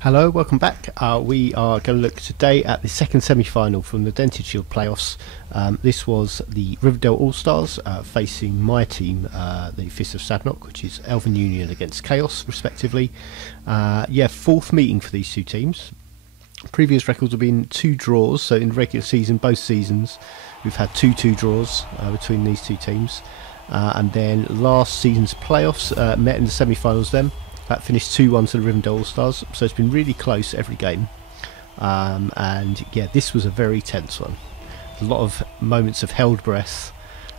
Hello, welcome back. We are going to look today at the second semi-final from the Dented Shield playoffs. This was the Rivendell All Stars facing my team, the Fist of Sabnok, which is Elven Union against Chaos, respectively. Fourth meeting for these two teams. Previous records have been 2 draws, so in the regular season, both seasons, we've had 2-2 draws between these two teams. And then last season's playoffs met in the semi-finals then. That finished 2-1 to the Rivendell All Stars, so it's been really close every game. This was a very tense one. A lot of moments of held breath,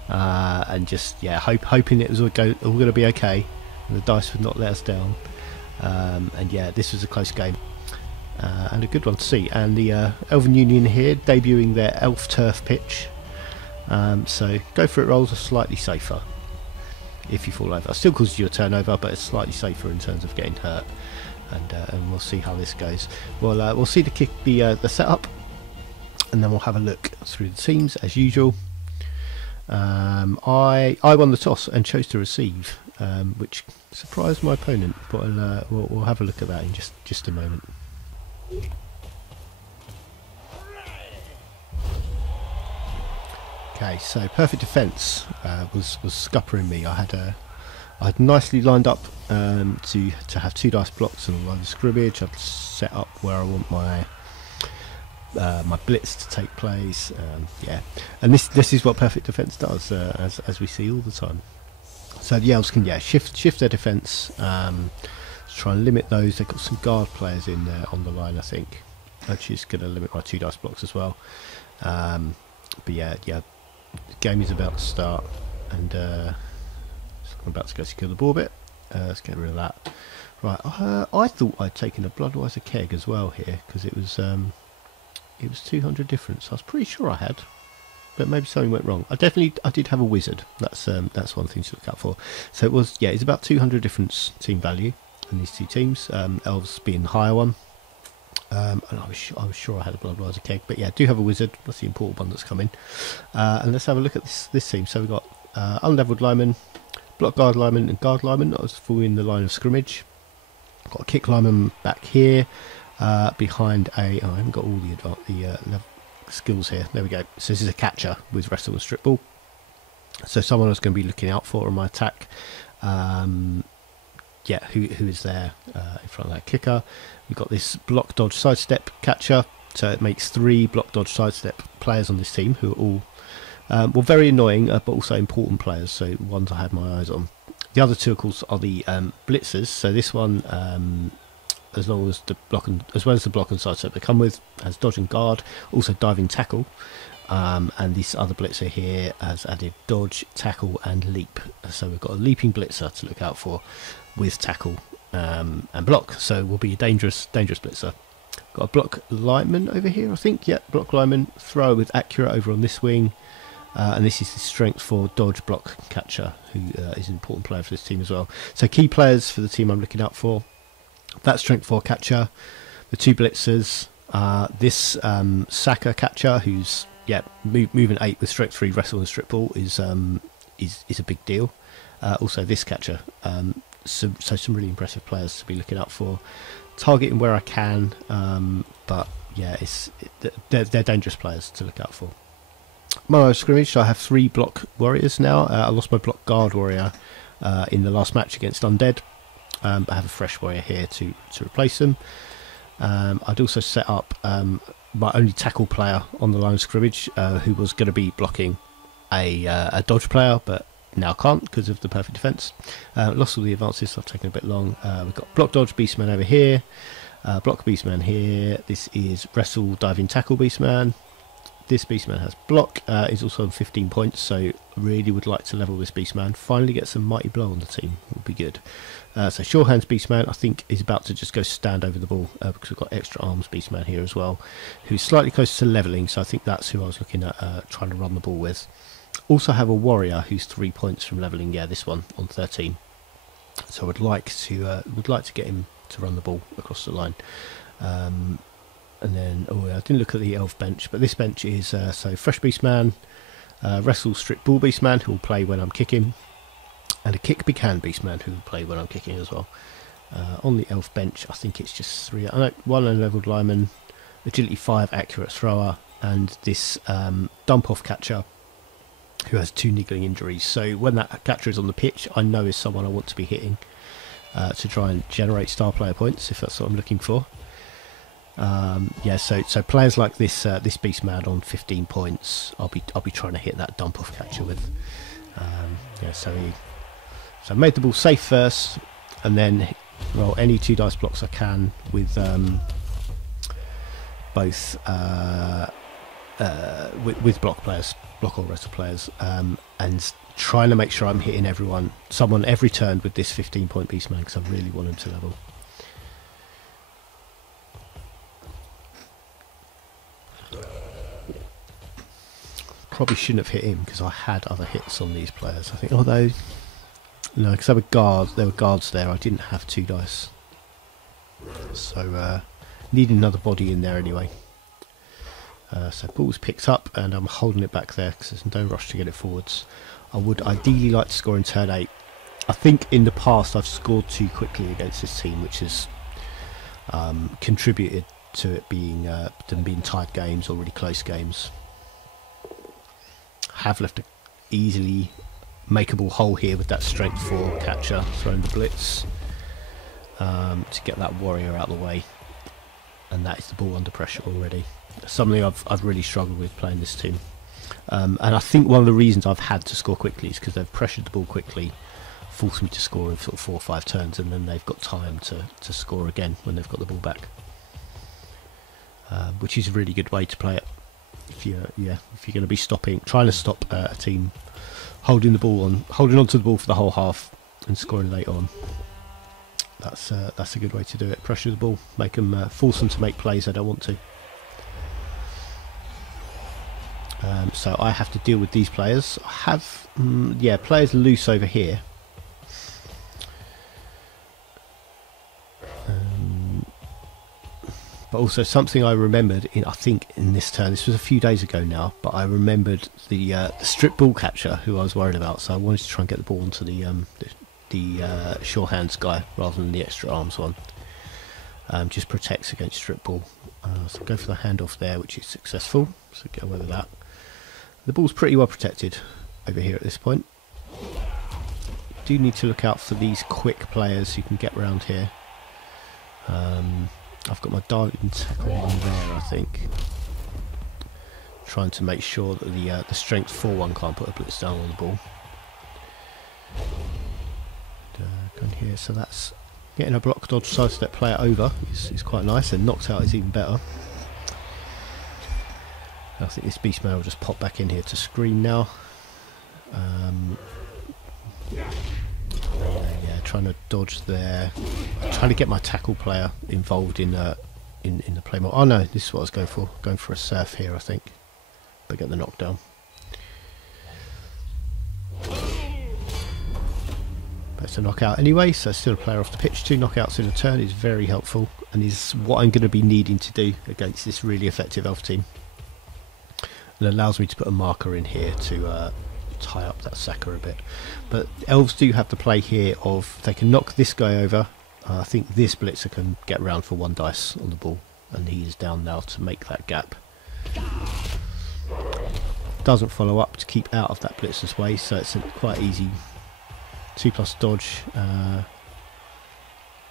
and just hoping it was all going to be okay, and the dice would not let us down. This was a close game, and a good one to see. And the Elven Union here debuting their elf turf pitch, so go for it rolls are slightly safer. If you fall over, it still causes you a turnover, but it's slightly safer in terms of getting hurt. And we'll see how this goes. We'll see the setup, and then we'll have a look through the teams as usual. I won the toss and chose to receive, which surprised my opponent. But we'll have a look at that in just a moment. Okay, so perfect defence was scuppering me. I had nicely lined up to have 2 dice blocks and a line of scrimmage. I'd set up where I want my blitz to take place. And this is what perfect defence does, as we see all the time. So the elves can shift their defence to try and limit those. They've got some guard players in there on the line, I think, which is going to limit my 2 dice blocks as well. The game is about to start, and I'm about to go secure the ball bit. Let's get rid of that. Right, I thought I'd taken a Bloodwiser keg as well here, because it was 200 difference. I was pretty sure I had, but maybe something went wrong. I did have a wizard. That's one thing to look out for. So it's about 200 difference team value in these two teams. Elves being the higher one. And I was sure I had a Bloodwiser keg, but I do have a wizard. That's the important one that's coming. And let's have a look at this team. So we've got unleveled lineman, block guard lineman, and guard lineman. That was forming the line of scrimmage. Got a kick lineman back here, behind I haven't got all the skills here. There we go. So this is a catcher with wrestle and strip ball. So someone I was going to be looking out for on my attack. Who is there in front of that kicker? We've got this block dodge sidestep catcher, so it makes 3 block dodge sidestep players on this team who are all very annoying, but also important players, so ones I had my eyes on. The other 2 of course are the blitzers. So this one, as well as the block and sidestep they come with, has dodge and guard, also diving tackle. And this other blitzer here has added dodge, tackle and leap. So we've got a leaping blitzer to look out for with tackle and block. So will be a dangerous blitzer. Got a block lineman over here, I think. Yeah, block lineman, throw with accurate over on this wing. And this is the strength for dodge block catcher, who is an important player for this team as well. So key players for the team I'm looking out for. That strength 4 catcher, the 2 blitzers, this Saka catcher, who's moving 8 with strength 3 wrestle and strip ball is a big deal. Also this catcher, so some really impressive players to be looking out for. Targeting where I can, they're dangerous players to look out for. My scrimmage, so I have 3 block warriors now. I lost my block guard warrior in the last match against Undead. I have a fresh warrior here to replace them. I'd also set up my only tackle player on the line of scrimmage, who was going to be blocking a dodge player, but now can't because of the perfect defence. Lost all the advances, so I've taken a bit long. We've got block dodge beastman over here, block beastman here. This is wrestle diving tackle beastman. This beastman has block, is also on 15 points, so really would like to level this beastman. Finally get some mighty blow on the team, would be good. So sure hands beastman I think is about to just go stand over the ball, because we've got extra arms beastman here as well, who's slightly closer to levelling, so I think that's who I was looking at trying to run the ball with. Also have a warrior who's 3 points from levelling, this one on 13. So I would like to get him to run the ball across the line. And then, I didn't look at the elf bench, but this bench is so fresh beastman, wrestle strip ball beastman who will play when I'm kicking, and a kick big hand beastman who will play when I'm kicking as well. On the elf bench, I think it's just 3. I know, 1 unleveled lineman, agility 5, accurate thrower, and this dump off catcher who has 2 niggling injuries. So when that catcher is on the pitch, I know is someone I want to be hitting to try and generate star player points, if that's what I'm looking for. Yeah, so players like this this beast man on 15 points, I'll be trying to hit that dump off catcher with. Yeah, so I made the ball safe first, and then roll any 2 dice blocks I can with both with block or wrestle players, and trying to make sure I'm hitting someone every turn with this 15-point beast man, because I really want him to level. Probably shouldn't have hit him because I had other hits on these players, I think, although no, because there were guards there. I didn't have 2 dice, so needed another body in there anyway. So ball's picked up and I'm holding it back there because there's no rush to get it forwards. I would ideally like to score in turn 8. I think in the past I've scored too quickly against this team, which has contributed to it being them being tied games or really close games. Have left a easily makeable hole here with that strength 4 catcher throwing the blitz to get that warrior out of the way, and that is the ball under pressure already. Something I've really struggled with playing this team, and I think one of the reasons I've had to score quickly is because they've pressured the ball quickly, forced me to score in sort of 4 or 5 turns, and then they've got time to score again when they've got the ball back, which is a really good way to play it. If you're going to be trying to stop a team holding on to the ball for the whole half and scoring late on, that's a good way to do it. Pressure the ball, make them force them to make plays they don't want to. So I have to deal with these players. I have players loose over here. But also something I remembered I think in this turn, this was a few days ago now, but I remembered the strip ball catcher who I was worried about, so I wanted to try and get the ball onto the sure hands guy rather than the extra arms one. Just protects against strip ball. So go for the handoff there, which is successful, so get away with that. The ball's pretty well protected over here at this point. Do need to look out for these quick players who can get around here. I've got my diving tackle on there, I think. Trying to make sure that the strength 4 one can't put a blitz down on the ball. Going here, so that's getting a block dodge sidestep player over is quite nice, and knocked out is even better. I think this beast man will just pop back in here to screen now. Yeah, trying to dodge there, trying to get my tackle player involved in the play more. Oh no, this is what I was going for a surf here, I think, but get the knockdown. But it's a knockout anyway, so still a player off the pitch. 2 knockouts in a turn is very helpful, and is what I'm going to be needing to do against this really effective elf team. And allows me to put a marker in here to tie up that sacker a bit. But elves do have the play here of they can knock this guy over. I think this blitzer can get around for 1 dice on the ball, and he is down now to make that gap. Doesn't follow up to keep out of that blitzer's way, so it's a quite easy 2+ dodge.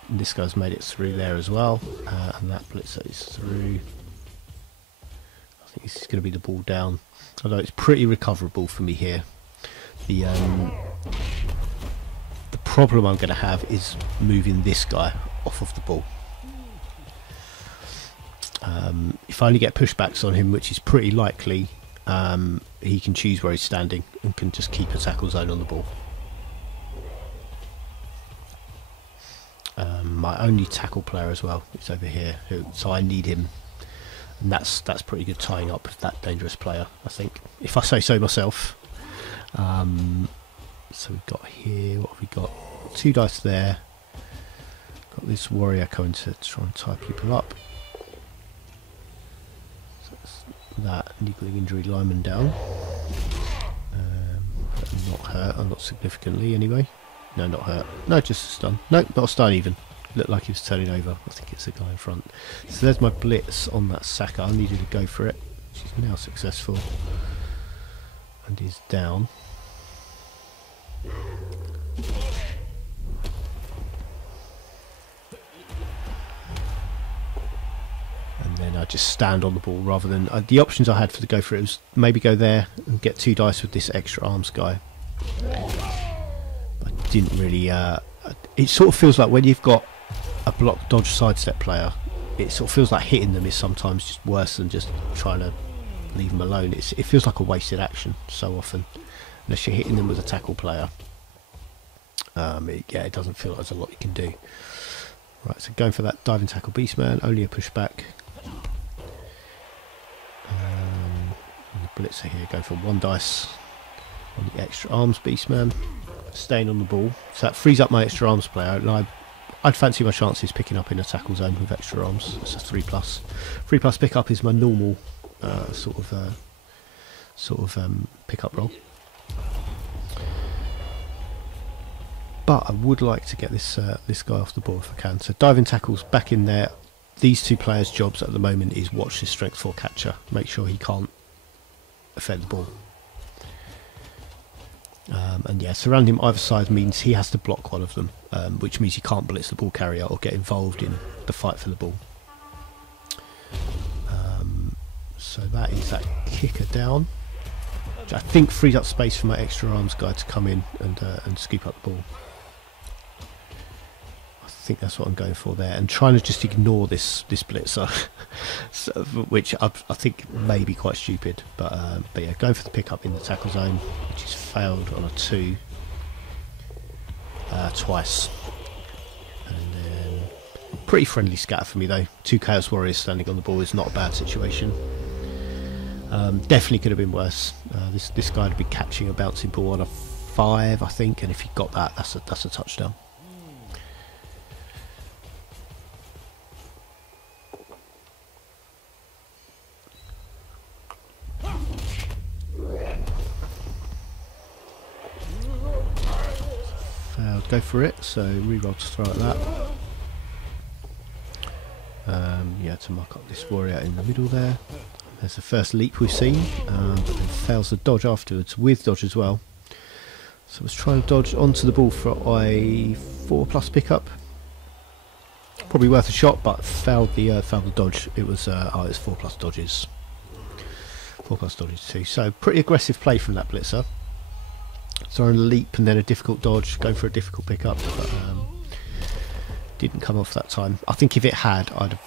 This guy's made it through there as well, and that blitzer is through. I think this is going to be the ball down, although it's pretty recoverable for me here. The problem I'm going to have is moving this guy off of the ball. If I only get pushbacks on him, which is pretty likely, he can choose where he's standing and can just keep a tackle zone on the ball. My only tackle player as well is over here, so I need him, and that's pretty good tying up with that dangerous player, I think, if I say so myself. So we've got here, what have we got? 2 dice there. Got this warrior coming to try and tie people up. So that's that niggling injury lineman down. Not hurt, or not significantly anyway. No, not hurt. No, just a stun. No, not a stun even. looked like he was turning over. I think it's the guy in front. So there's my blitz on that Saka. I needed to go for it. She's now successful. And he's down. And then I just stand on the ball rather than... the options I had for the go for it was maybe go there and get 2 dice with this extra arms guy. I didn't really... it sort of feels like when you've got a block dodge sidestep player, it sort of feels like hitting them is sometimes just worse than just trying to leave them alone. It feels like a wasted action so often, unless you're hitting them with a tackle player. It doesn't feel like there's a lot you can do. Right, so going for that diving tackle beastman, only a pushback. And the blitzer here, going for 1 dice on the extra arms beastman, staying on the ball. So that frees up my extra arms player, and I'd fancy my chances picking up in a tackle zone with extra arms. It's a 3+. 3+ pickup is my normal sort of pickup roll. But I would like to get this this guy off the board if I can. So diving tackles back in there. These 2 players' jobs at the moment is watch this strength 4 catcher. Make sure he can't affect the ball. And yeah, surrounding him either side means he has to block one of them, which means he can't blitz the ball carrier or get involved in the fight for the ball. So that is that kicker down, which I think frees up space for my extra arms guy to come in and scoop up the ball. I think that's what I'm going for there, and trying to just ignore this blitzer, so, which I think may be quite stupid. But yeah, going for the pickup in the tackle zone, which is failed on a 2 twice. And then pretty friendly scatter for me though. 2 Chaos Warriors standing on the ball is not a bad situation. Definitely could have been worse. This guy would be catching a bouncing ball on a 5, I think, and if he got that, that's a touchdown. Failed, go for it. So reroll to throw at that. Yeah, to mark up this warrior in the middle there. There's the first leap we've seen, but then fails the dodge afterwards, with dodge as well. So I was trying to dodge onto the ball for a 4+ pickup. Probably worth a shot, but failed the dodge. It was it's 4+ dodges. 4+ dodges too. So pretty aggressive play from that blitzer. Throwing a leap and then a difficult dodge, going for a difficult pickup, but didn't come off that time. I think if it had, I'd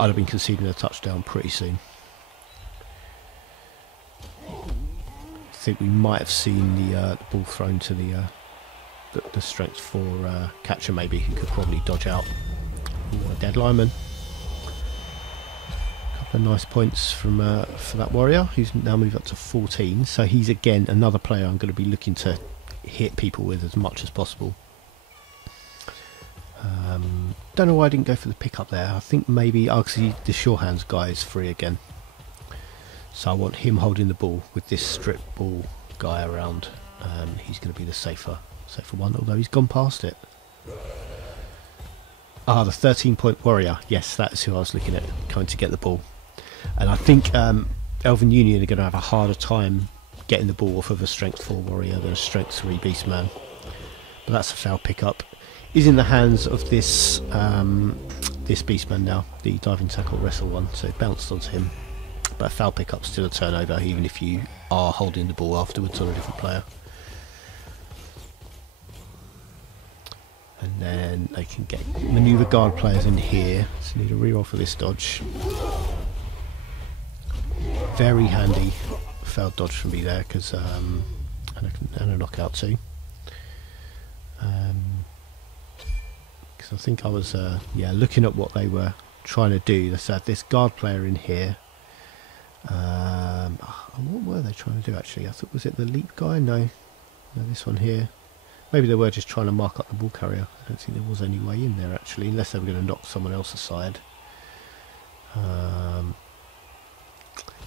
have been conceding a touchdown pretty soon. I think we might have seen the ball thrown to the strength 4 catcher maybe, who could probably dodge out. Ooh, a dead lineman. A couple of nice points from for that warrior, who's now moved up to 14. So he's again another player I'm going to be looking to hit people with as much as possible. Don't know why I didn't go for the pickup there. I think maybe the sure hands guy is free again, so I want him holding the ball with this strip ball guy around. He's going to be the safer one, although he's gone past it. The 13-point warrior. Yes, that's who I was looking at, coming to get the ball. And I think Elven Union are going to have a harder time getting the ball off of a strength 4 warrior than a strength 3 beastman. But that's a foul pickup. Is in the hands of this this beastman now, the diving tackle wrestle one, so it bounced onto him. But a foul pickup's still a turnover, even if you are holding the ball afterwards on a different player. And then they can get manoeuvre guard players in here, so need a reroll for this dodge. Very handy failed dodge from me there, because and a knockout too. I think I was looking at what they were trying to do. They had this guard player in here. What were they trying to do actually? I thought, was it the leap guy? No, this one here. Maybe they were just trying to mark up the ball carrier. I don't think there was any way in there actually, unless they were going to knock someone else aside.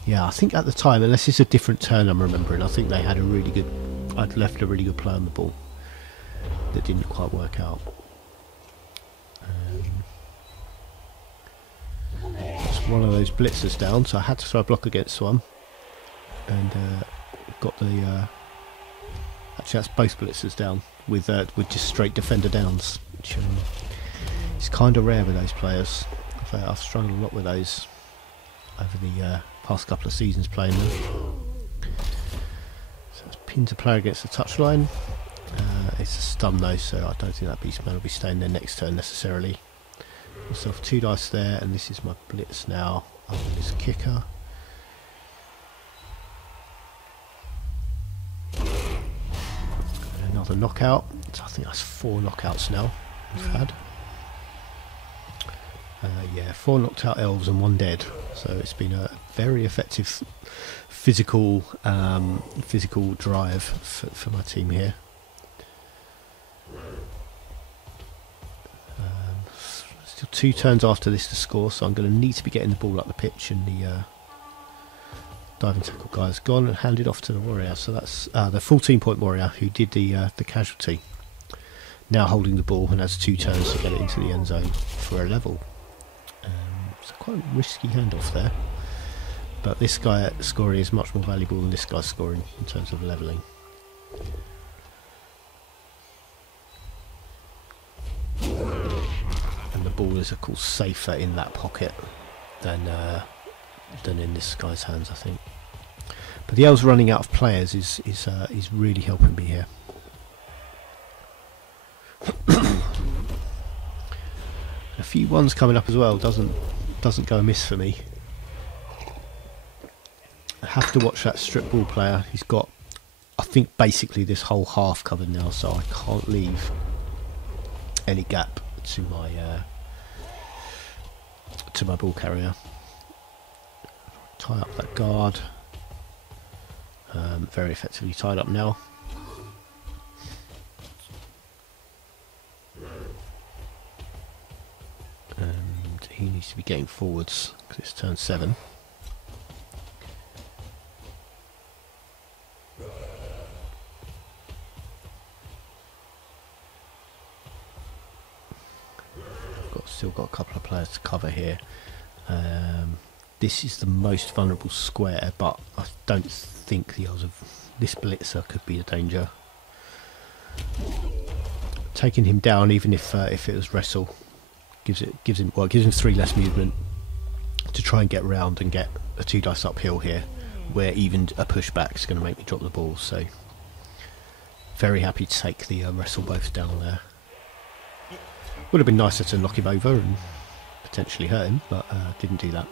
Yeah, I think at the time, unless it's a different turn I'm remembering, I think they had I'd left a really good play on the ball that didn't quite work out. one of those blitzers down, so I had to throw a block against one, and got the actually that's both blitzers down with just straight defender downs, which is kind of rare with those players. I've struggled a lot with those over the past couple of seasons playing them. So it's pin to player against the touchline. It's a stun though, so I don't think that beastman will be staying there next turn necessarily. Myself 2 dice there, and this is my blitz now. On this kicker. Another knockout. So I think that's 4 knockouts now we've had. Yeah, 4 knocked out elves and 1 dead. So it's been a very effective physical drive for my team here. Still 2 turns after this to score, so I'm going to need to be getting the ball up the pitch, and the diving tackle guy has gone and handed off to the warrior. So that's the 14-point warrior who did the casualty. Now holding the ball and has 2 turns to get it into the end zone for a level. So quite a risky handoff there, but this guy scoring is much more valuable than this guy scoring in terms of levelling. And the ball is of course safer in that pocket than in this guy's hands, I think. But the elves running out of players is really helping me here. A few ones coming up as well doesn't go amiss for me. I have to watch that strip ball player. He's got, I think, basically this whole half covered now, so I can't leave any gap to my ball carrier. Tie up that guard. Very effectively tied up now. And he needs to be getting forwards because it's turn 7. Still got a couple of players to cover here. This is the most vulnerable square, but I don't think the elves of this blitzer could be a danger. Taking him down, even if it was wrestle, gives him 3 less movement to try and get round and get a 2 dice uphill here, where even a pushback is going to make me drop the ball. So very happy to take the wrestle both down there. Would have been nicer to knock him over and potentially hurt him, but didn't do that.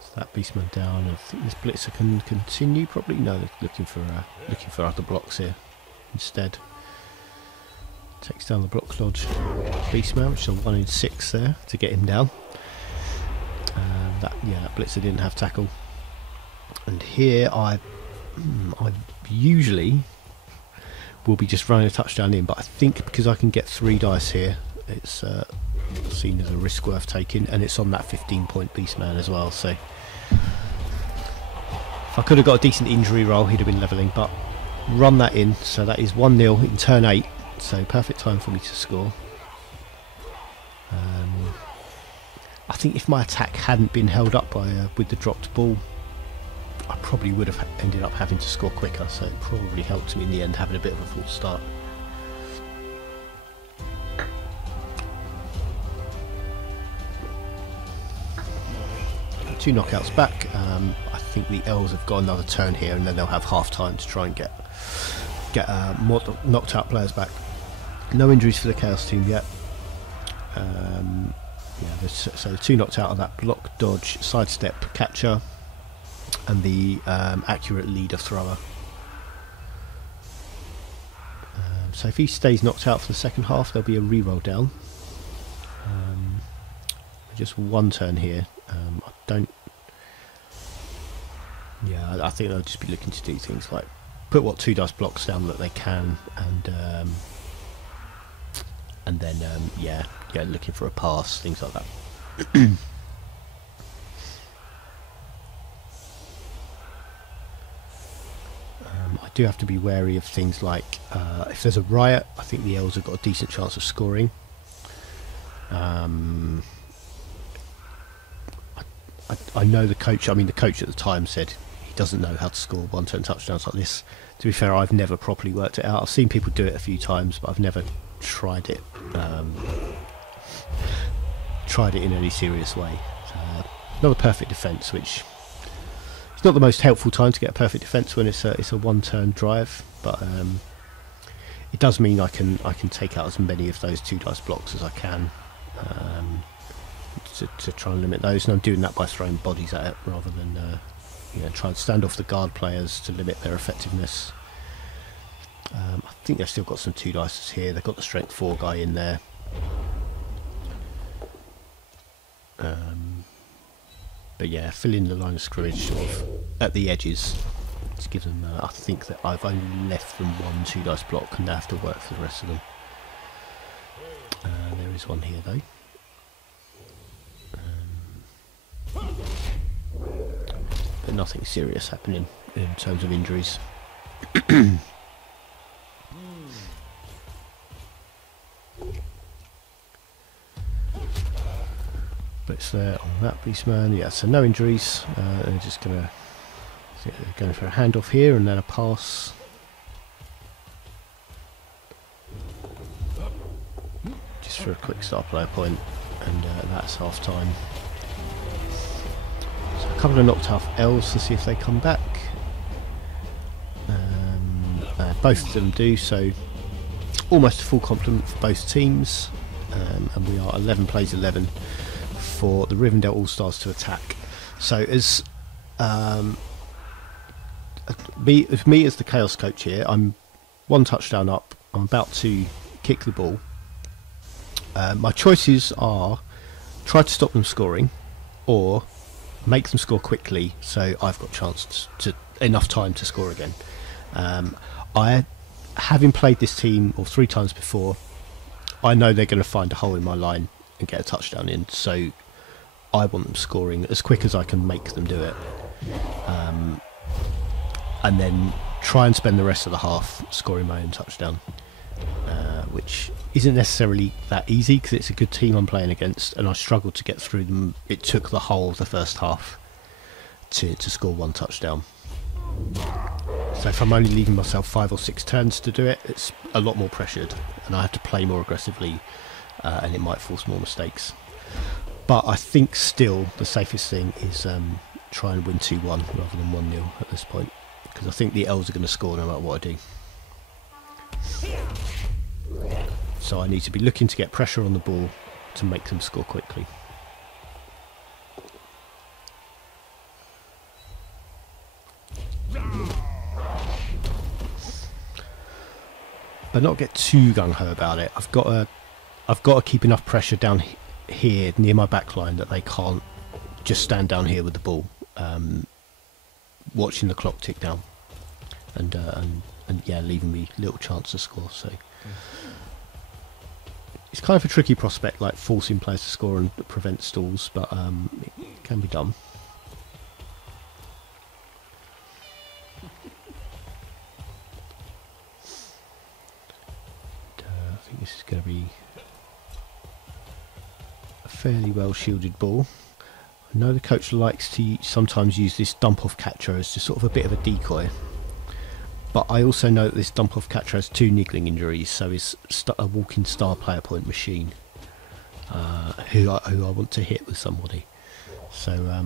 So that beastman down. I think this blitzer can continue. Probably no. They're looking for other blocks here instead. Takes down the block dodge beastman, which is a 1 in 6 there to get him down. That blitzer didn't have tackle. And here I usually will be just running a touchdown in, but I think because I can get 3 dice here, it's seen as a risk worth taking, and it's on that 15-point beastman as well. So if I could have got a decent injury roll, he'd have been levelling, but run that in. So that is 1-0 in turn 8, so perfect time for me to score. I think if my attack hadn't been held up by with the dropped ball, I probably would have ended up having to score quicker, so it probably helped me in the end having a bit of a false start. Two knockouts back. I think the elves have got another turn here, and then they'll have half time to try and get more knocked out players back. No injuries for the Chaos team yet. So 2 knocked out of that block, dodge, sidestep, catcher, and the accurate leader thrower. So if he stays knocked out for the second half, there'll be a reroll down. Just 1 turn here. I think they'll just be looking to do things like put 2 dice blocks down that they can, and then looking for a pass, things like that. I do have to be wary of things like if there's a riot, I think the elves have got a decent chance of scoring. I know the coach. I mean, the coach at the time said he doesn't know how to score one-turn touchdowns like this. To be fair, I've never properly worked it out. I've seen people do it a few times, but I've never tried it. Tried it in any serious way. Not a perfect defence, which it's not the most helpful time to get a perfect defence when it's a one-turn drive, but it does mean I can take out as many of those 2 dice blocks as I can to try and limit those, and I'm doing that by throwing bodies at it rather than trying to stand off the guard players to limit their effectiveness. I think they've still got some 2 dices here. They've got the strength 4 guy in there. But yeah, fill in the line of scrimmage sort of at the edges to give them. I think that I've only left them 1 2 dice block, and they have to work for the rest of them. There is one here though. But nothing serious happening in terms of injuries. But it's there on that beastman. Yeah, so no injuries. They're just going for a handoff here and then a pass. Just for a quick star player point, and that's half time. So a couple of knocked off elves to see if they come back. Both of them do, so almost a full complement for both teams. And we are 11 plays 11 for the Rivendell All Stars to attack. So as me as the Chaos Coach here, I'm 1 touchdown up. I'm about to kick the ball. My choices are try to stop them scoring, or make them score quickly so I've got chance to enough time to score again. Having played this team 3 times before, I know they're going to find a hole in my line and get a touchdown in, so I want them scoring as quick as I can make them do it, and then try and spend the rest of the half scoring my own touchdown, which isn't necessarily that easy because it's a good team I'm playing against and I struggled to get through them. It took the whole of the first half to score 1 touchdown. So if I'm only leaving myself 5 or 6 turns to do it, it's a lot more pressured and I have to play more aggressively, and it might force more mistakes. But I think still the safest thing is try and win 2-1 rather than 1-0 at this point, because I think the elves are going to score no matter what I do. So I need to be looking to get pressure on the ball to make them score quickly. But not get too gung-ho about it. I've got to keep enough pressure down here near my back line that they can't just stand down here with the ball, watching the clock tick down, and yeah, leaving me little chance to score. So it's kind of a tricky prospect, like forcing players to score and prevent stalls, but it can be done. I think this is going to be a fairly well shielded ball. I know the coach likes to sometimes use this dump off catcher as just sort of a bit of a decoy, but I also know that this dump off catcher has 2 niggling injuries, so is a walking star player point machine, who I want to hit with somebody. So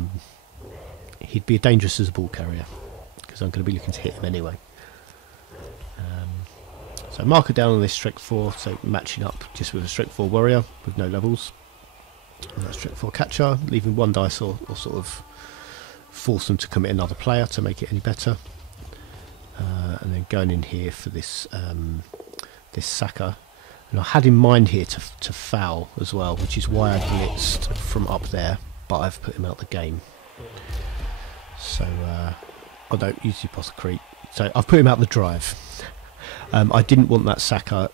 he'd be dangerous as a ball carrier because I'm going to be looking to hit him anyway. So marker down on this strength 4, so matching up just with a strength 4 warrior with no levels. And that strength 4 catcher, leaving 1 dice or sort of force them to commit another player to make it any better. And then going in here for this this sacker. And I had in mind here to foul as well, which is why I blitzed from up there, but I've put him out the game. So I don't use the apothecary. So I've put him out the drive. I didn't want that sacker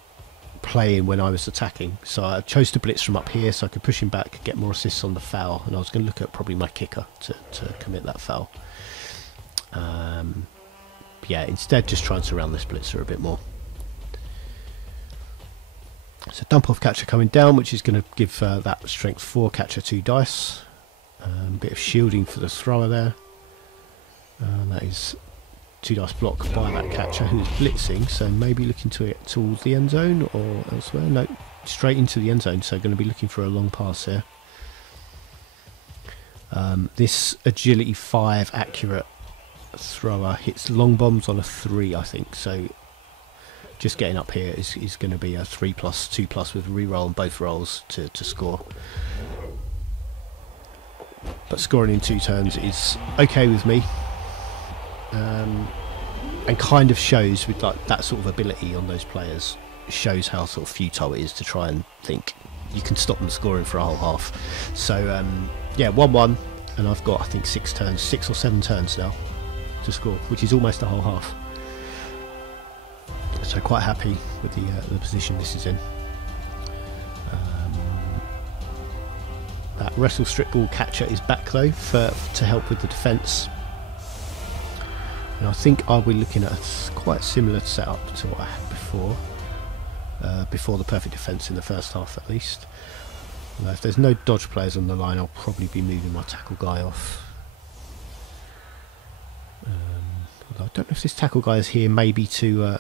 playing when I was attacking, so I chose to blitz from up here so I could push him back, get more assists on the foul, and I was going to look at probably my kicker to commit that foul. Yeah, instead just try and surround this blitzer a bit more. So dump off catcher coming down, which is going to give that strength 4 catcher 2 dice. A bit of shielding for the thrower there. That is 2 dice block by that catcher who's blitzing, so maybe looking to it towards the end zone or elsewhere. No, straight into the end zone, so going to be looking for a long pass here. This agility 5 accurate thrower hits long bombs on a 3, I think, so just getting up here is going to be a 3+, 2+ with reroll on both rolls to score. But scoring in 2 turns is okay with me. And kind of shows with like that sort of ability on those players, shows how sort of futile it is to try and think you can stop them scoring for a whole half. So yeah, 1-1, and I've got I think 6 or 7 turns now to score, which is almost a whole half. So quite happy with the position this is in. That wrestle strip ball catcher is back though to help with the defence. And I think I'll be looking at a quite similar setup to what I had before the perfect defence in the first half at least. Although if there's no dodge players on the line, I'll probably be moving my tackle guy off. Although I don't know if this tackle guy is here maybe to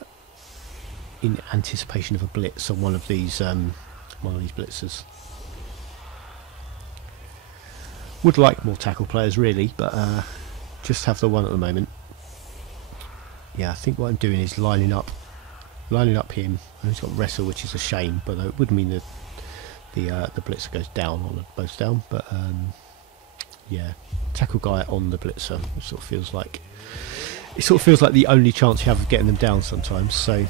in anticipation of a blitz on one of these blitzers. Would like more tackle players really, but just have the one at the moment. Yeah, I think what I'm doing is lining up him. He's got wrestle, which is a shame, but it would mean that the blitzer goes down on both down. But yeah, tackle guy on the blitzer. It sort of feels like the only chance you have of getting them down sometimes. So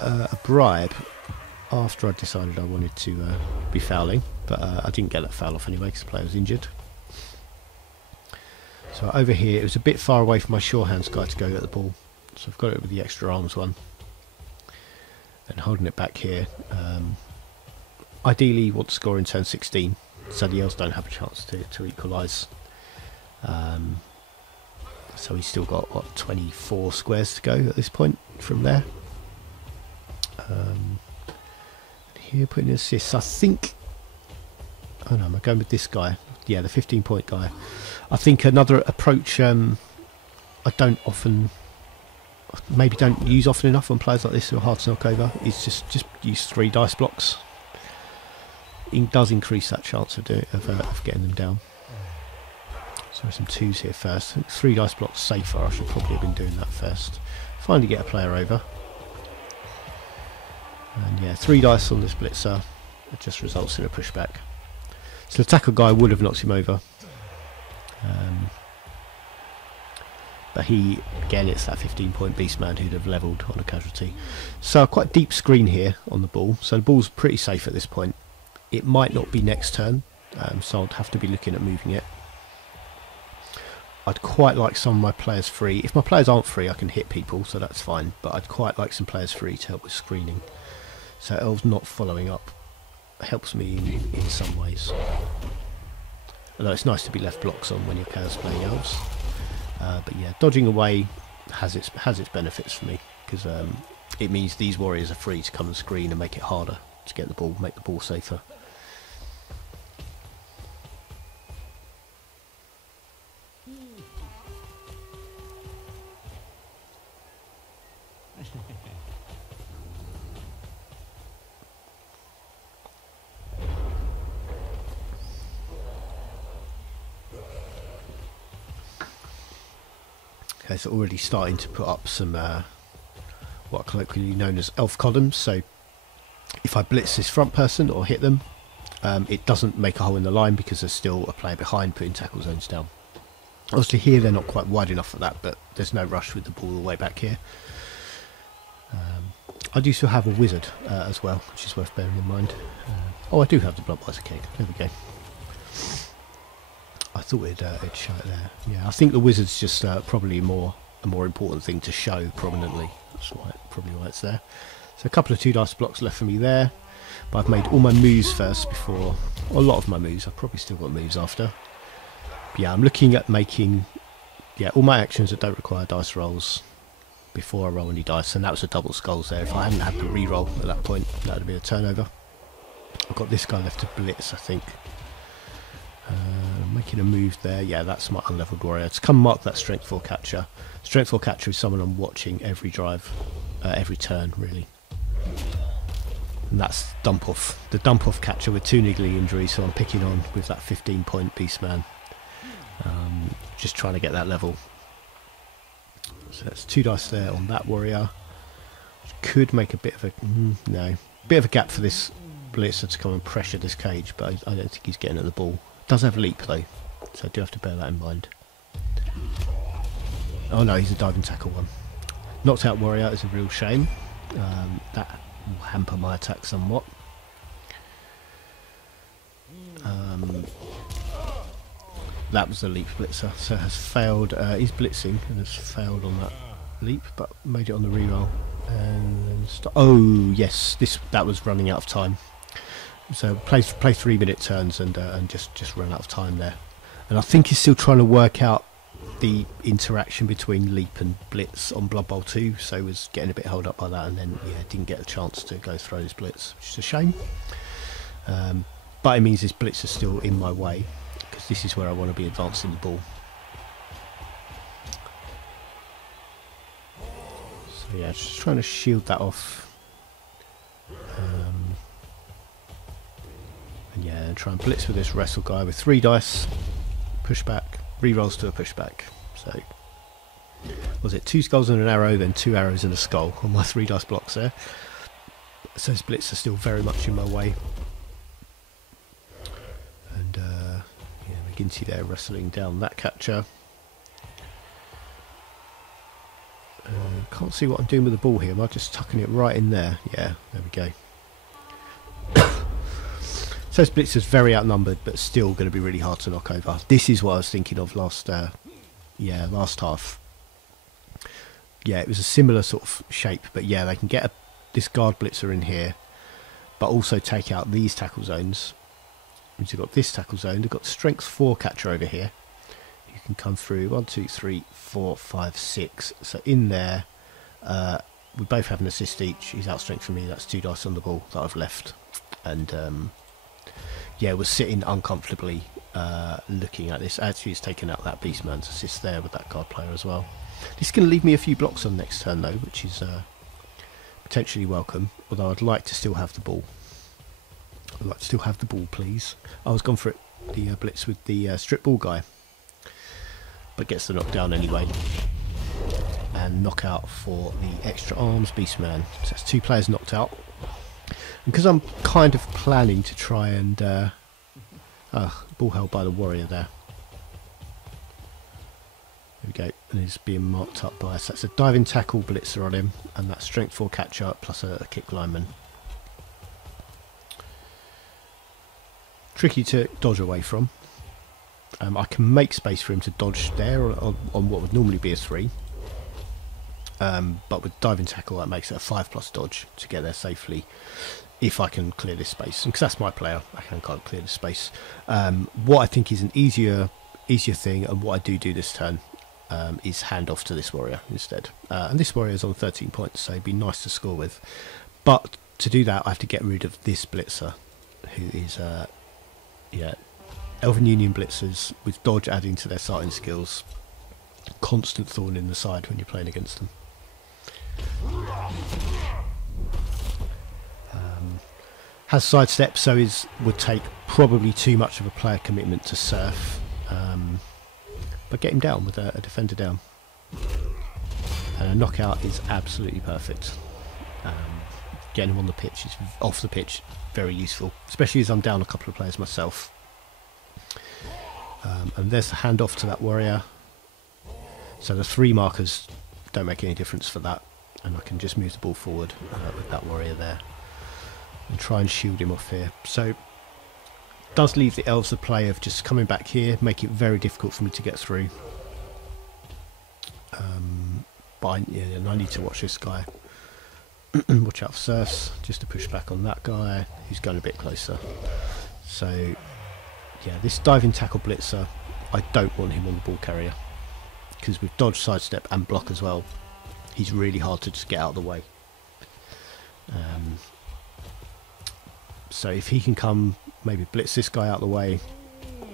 a bribe after I decided I wanted to be fouling, but I didn't get that foul off anyway because the player was injured. So over here, it was a bit far away from my sure hands guy to go at the ball, so I've got it with the extra arms one and holding it back here. Ideally want to score in turn 16 so the Elves don't have a chance to equalise. So he's still got what, 24 squares to go at this point from there. Here putting assists, I think, oh no, am I going with this guy? Yeah, the 15-point guy. I think another approach I don't use often enough on players like this who are hard to knock over is just use 3 dice blocks. It does increase that chance of getting them down. So some 2s here first. I think 3 dice blocks safer. I should probably have been doing that first. Finally get a player over. And yeah, 3 dice on this blitzer. It just results in a pushback. So the tackle guy would have knocked him over. But he, again, it's that 15-point beastman who'd have levelled on a casualty. So quite deep screen here on the ball. So the ball's pretty safe at this point. It might not be next turn, so I'd have to be looking at moving it. I'd quite like some of my players free. If my players aren't free, I can hit people, so that's fine. But I'd quite like some players free to help with screening. So Elves not following up helps me in some ways. Although it's nice to be left blocks on when your players playing Elves. But yeah, dodging away has its benefits for me, because it means these warriors are free to come and screen and make it harder to get the ball, make the ball safer. Okay, so already starting to put up some what are colloquially known as elf columns. So if I blitz this front person or hit them, it doesn't make a hole in the line because there's still a player behind putting tackle zones down. Obviously here they're not quite wide enough for that, but there's no rush with the ball all the way back here. I do still have a wizard as well, which is worth bearing in mind. Oh, I do have the Bloodweiser King. There we go. I thought it'd show it there. Yeah, I think the wizard's just probably a more important thing to show prominently. That's probably why it's there. So a couple of 2 dice blocks left for me there, but I've made all my moves first before, or a lot of my moves. I've probably still got moves after. But yeah, I'm looking at making all my actions that don't require dice rolls before I roll any dice, and that was a double skulls there. If I hadn't had the re-roll at that point, that would have been a turnover. I've got this guy left to blitz, I think. Making a move there. Yeah, that's my unleveled warrior. To come mark that strength 4 catcher. Strength 4 catcher is someone I'm watching every drive, every turn, really. And that's dump off. The dump off catcher with 2 niggly injuries, so I'm picking on with that 15-point beastman. Just trying to get that level. So that's 2 dice there on that warrior. Could make a bit of a bit of a gap for this blitzer to come and pressure this cage, but I don't think he's getting at the ball. Does have leap though, so I do have to bear that in mind. Oh no, he's a diving tackle one. Knocked out warrior is a real shame. That will hamper my attack somewhat. That was the leap blitzer, so has failed. He's blitzing and has failed on that leap, but made it on the reroll. And oh yes, that was running out of time. So play 3-minute turns and just run out of time there. And I think he's still trying to work out the interaction between leap and blitz on Blood Bowl 2, so he was getting a bit held up by that, and then didn't get a chance to go throw his blitz, which is a shame. But it means this blitz is still in my way, because this is where I want to be advancing the ball. So yeah, just trying to shield that off. And yeah, try and blitz with this wrestle guy with 3 dice, pushback, re-rolls to a pushback. So, was it 2 skulls and an arrow, then 2 arrows and a skull on my 3 dice blocks there. So his blitz are still very much in my way. And yeah, McGinty there wrestling down that catcher. Can't see what I'm doing with the ball here. Am I just tucking it right in there? Yeah, there we go. So this blitz is very outnumbered, but still going to be really hard to knock over. This is what I was thinking of last half. Yeah, it was a similar sort of shape, but yeah, they can get this guard blitzer in here, but also take out these tackle zones. Means you've got this tackle zone. They've got strength 4 catcher over here. You can come through 1, 2, 3, 4, 5, 6. So in there, we both have an assist each. He's out strength for me. That's 2 dice on the ball that I've left, and yeah, was sitting uncomfortably looking at this. Actually, he's taken out that beastman's assist there with that guard player as well. This is going to leave me a few blocks on next turn though, which is potentially welcome, although I'd like to still have the ball. I'd like to still have the ball, please. I was gone for it, the blitz with the strip ball guy, but gets the knockdown anyway. And knockout for the extra arms beastman. So that's 2 players knocked out. And because I'm kind of planning to try and ball held by the warrior there. There we go, and he's being marked up by us. That's a diving tackle blitzer on him, and that's strength 4 catcher plus a kick lineman. Tricky to dodge away from. I can make space for him to dodge there on what would normally be a 3. But with diving tackle, that makes it a 5+ dodge to get there safely. If I can clear this space, and because that's my player, I can't clear this space. What I think is an easier thing, and what I do this turn, is hand off to this warrior instead. And this warrior is on 13 points, so it'd be nice to score with. But to do that, I have to get rid of this blitzer, who is Elven Union blitzers with dodge adding to their sighting skills. Constant thorn in the side when you're playing against them. Has sidestep, so would take probably too much of a player commitment to surf, but get him down with a defender down, and a knockout is absolutely perfect. Getting him on the pitch, off the pitch, very useful, especially as I'm down a couple of players myself. And there's the handoff to that warrior. So the 3 markers don't make any difference for that, and I can just move the ball forward with that warrior there and try and shield him off here. So does leave the elves the play of just coming back here, make it very difficult for me to get through. But I need to watch this guy. Watch out for serfs, just to push back on that guy who's going a bit closer. So yeah, this diving tackle blitzer, I don't want him on the ball carrier, because with dodge, sidestep and block as well, he's really hard to just get out of the way. So if he can come, maybe blitz this guy out of the way,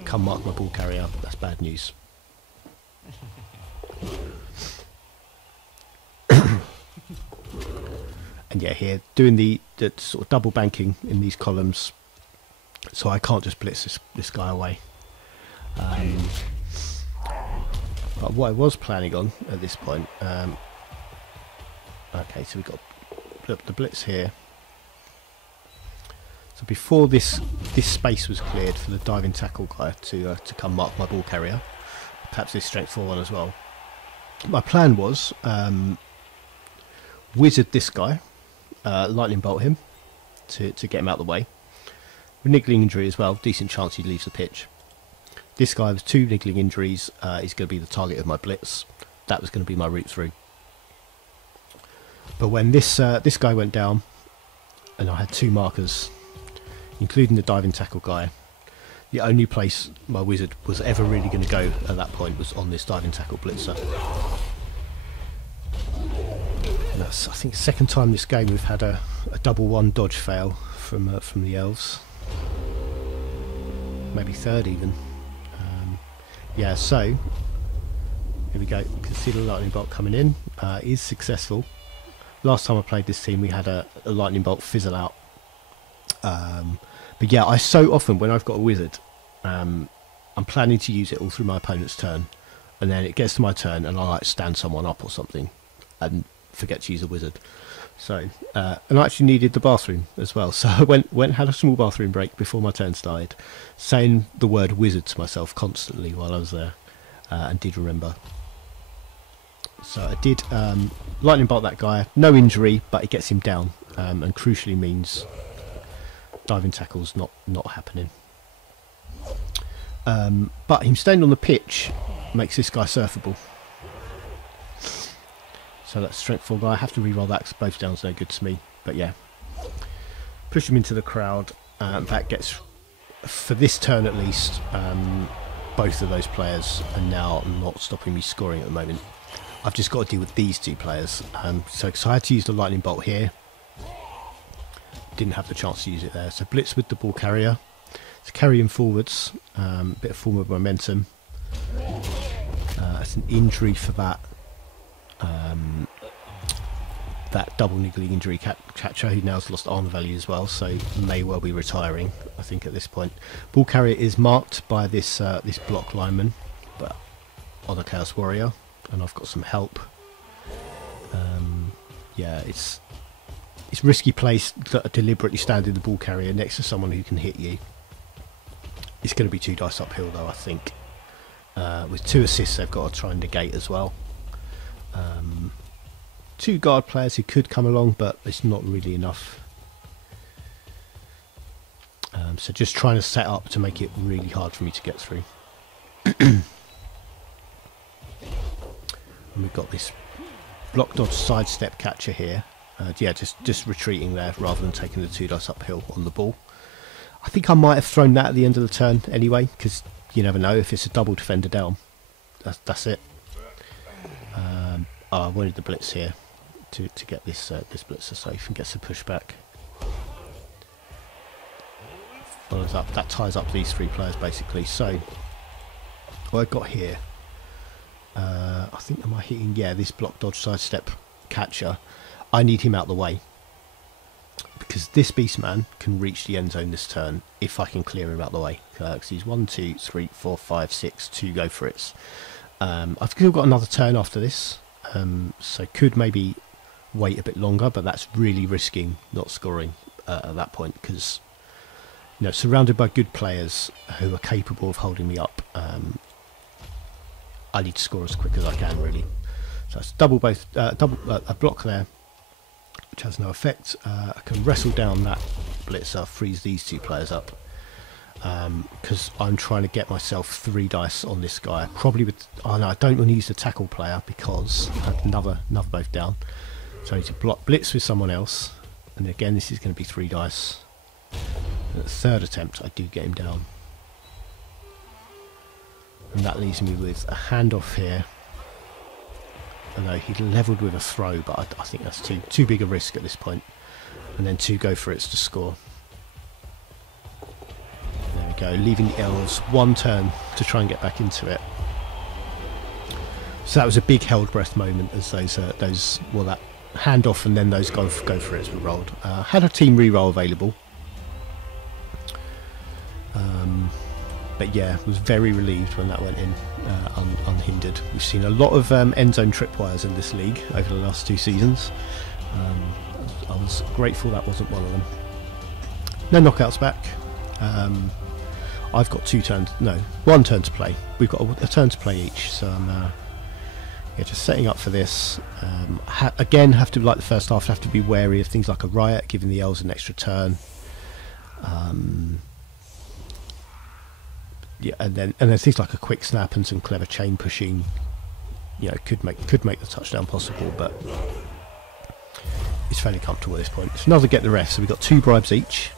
come mark my ball carrier, that's bad news. And yeah, here doing the sort of double banking in these columns, so I can't just blitz this guy away. But what I was planning on at this point, okay, so we've got the blitz here. So before this space was cleared for the diving tackle guy to come mark my ball carrier, perhaps this strength 4 one as well. My plan was wizard this guy, lightning bolt him to get him out of the way. With niggling injury as well, decent chance he leaves the pitch. This guy with 2 niggling injuries is going to be the target of my blitz. That was going to be my route through. But when this guy went down, and I had 2 markers, including the diving tackle guy, the only place my wizard was ever really going to go at that point was on this diving tackle blitzer. And that's, I think, the second time this game we've had a double 1 dodge fail from the elves. Maybe third even. Yeah, so here we go. You can see the lightning bolt coming in. Is successful. Last time I played this team, we had a lightning bolt fizzle out. But yeah, I so often, when I've got a wizard, I'm planning to use it all through my opponent's turn, and then it gets to my turn and I like stand someone up or something and forget to use a wizard. So and I actually needed the bathroom as well, so I went had a small bathroom break before my turn started, saying the word wizard to myself constantly while I was there, and did remember. So I did lightning bolt that guy, no injury, but it gets him down, and crucially means diving tackle's not happening. But him staying on the pitch makes this guy surfable. So that's strength 4 guy. I have to re-roll that because both downs no good to me. But yeah, push him into the crowd. That gets, for this turn at least, both of those players are now not stopping me scoring at the moment. I've just got to deal with these 2 players. So I had to use the lightning bolt here. Didn't have the chance to use it there. So blitz with the ball carrier to carry him forwards. Bit of forward momentum. That's an injury for that. That double niggling injury catcher, who now's lost armor value as well, so may well be retiring, I think, at this point. Ball carrier is marked by this this block lineman, but on a Chaos Warrior, and I've got some help. Yeah, it's risky place to deliberately standing the ball carrier next to someone who can hit you. It's going to be 2 dice uphill though, I think. With 2 assists they've got to try and negate as well. 2 guard players who could come along, but it's not really enough. So just trying to set up to make it really hard for me to get through. And we've got this block dodge sidestep catcher here. Yeah, just retreating there rather than taking the 2 dice uphill on the ball. I think I might have thrown that at the end of the turn anyway, because you never know if it's a double defender down. That's it. I wanted the blitz here to get this this blitzer safe and gets a pushback. Follows up. That ties up these 3 players basically. So what I got here, I think am I hitting? Yeah, this block dodge sidestep catcher. I need him out of the way because this beastman can reach the end zone this turn if I can clear him out of the way. Because he's 1, 2, 3, 4, 5, 6, 2 go for it. I've still got another turn after this. So could maybe wait a bit longer, but that's really risking not scoring at that point because, you know, surrounded by good players who are capable of holding me up, I need to score as quick as I can really. So it's double a block there, which has no effect. I can wrestle down that blitzer, freeze these 2 players up. Because I'm trying to get myself 3 dice on this guy. Probably with... Oh no, I don't want to use the tackle player because I have another both down. So I need to block blitz with someone else. And again, this is going to be 3 dice. And at the 3rd attempt, I do get him down. And that leaves me with a handoff here. although he levelled with a throw, but I think that's too big a risk at this point. And then 2 go for it to score. There we go, leaving the elves 1 turn to try and get back into it. So that was a big held breath moment as those that handoff and then those go for it were rolled. Had a team reroll available, but yeah, was very relieved when that went in unhindered. We've seen a lot of end zone tripwires in this league over the last 2 seasons. I was grateful that wasn't one of them. No knockouts back. I've got 1 turn to play. We've got a turn to play each, so I'm just setting up for this. Again, have to, like the first half, have to be wary of things like a riot, giving the elves an extra turn. Yeah, and then things like a quick snap and some clever chain pushing, could make the touchdown possible, but it's fairly comfortable at this point. It's another get the ref, so we've got 2 bribes each,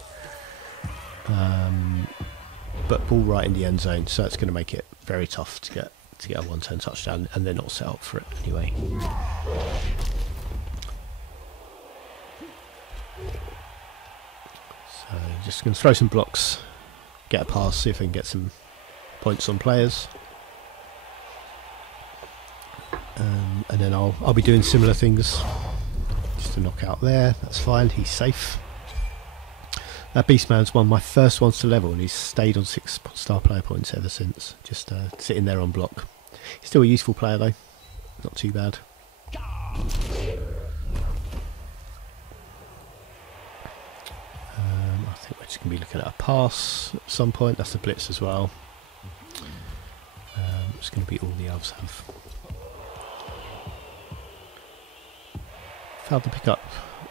but ball right in the end zone, so it's going to make it very tough to get a 1-turn touchdown, and they're not set up for it anyway. So just going to throw some blocks, get a pass, see if I can get some points on players, and then I'll be doing similar things. Just a knockout there, that's fine, he's safe. That Beastman's one of my first ones to level, and he's stayed on 6 star player points ever since, just sitting there on block. He's still a useful player though, not too bad. I think we're just going to be looking at a pass at some point. That's the blitz as well. It's going to be all the elves have. Failed the pickup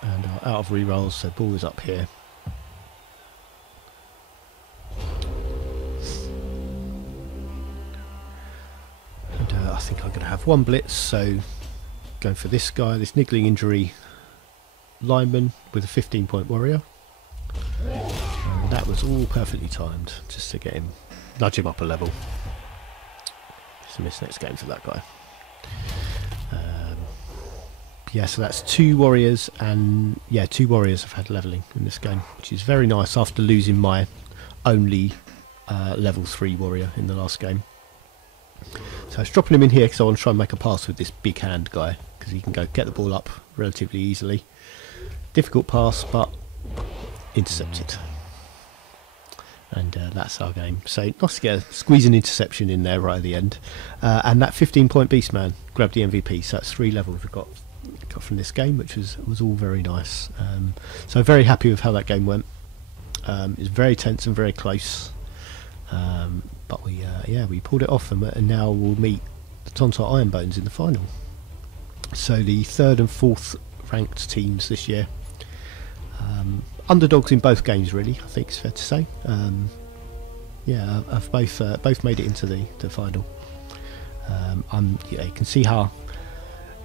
and are out of rerolls, so ball is up here. And I think I'm going to have 1 blitz, so going for this guy, this niggling injury lineman with a 15-point warrior. And that was all perfectly timed, just to get him, nudge him up a level. Just a miss next game for that guy. Yeah, so that's 2 warriors, and yeah, 2 warriors have had levelling in this game, which is very nice after losing my only level 3 warrior in the last game. So I was dropping him in here because I want to try and make a pass with this big hand guy, because he can go get the ball up relatively easily. Difficult pass, but intercepted. And that's our game. So nice to get a squeeze an interception in there right at the end. And that 15-point Beastman grabbed the MVP, so that's 3 levels we've got from this game, which was all very nice. So very happy with how that game went. It was very tense and very close. But we pulled it off, and now we'll meet the Tonto Ironbones in the final. So the 3rd and 4th ranked teams this year. Underdogs in both games, really, I think it's fair to say. I've both made it into the final. You can see how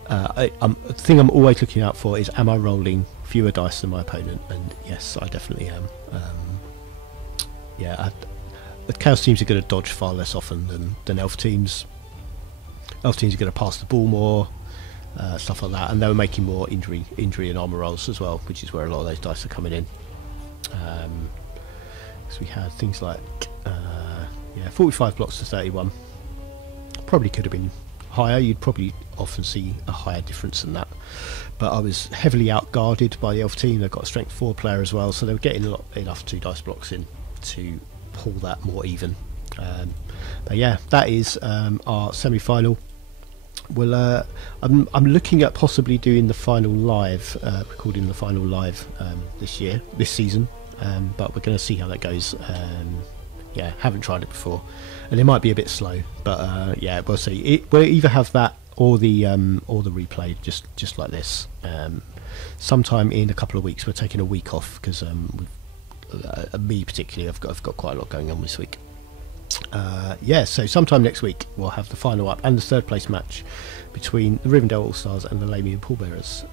the thing I'm always looking out for is, am I rolling fewer dice than my opponent? And yes, I definitely am. The Chaos teams are going to dodge far less often than Elf teams. Elf teams are going to pass the ball more, stuff like that, and they were making more injury and armor rolls as well, which is where a lot of those dice are coming in. So we had things like 45 blocks to 31. Probably could have been higher. You'd probably often see a higher difference than that, but I was heavily outguarded by the Elf team. They've got a strength 4 player as well, so they were getting enough 2 dice blocks in to pull that more even. But yeah, that is our semi-final. I'm looking at possibly doing the final live, recording the final live this season, but we're going to see how that goes. Haven't tried it before, and it might be a bit slow, but we'll see. We'll either have that or the replay just like this. Sometime in a couple of weeks, we're taking a week off because me particularly, I've got quite a lot going on this week. So sometime next week we'll have the final up and the 3rd place match between the Rivendell All Stars and the Lamian Pallbearers.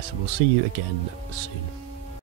So we'll see you again soon.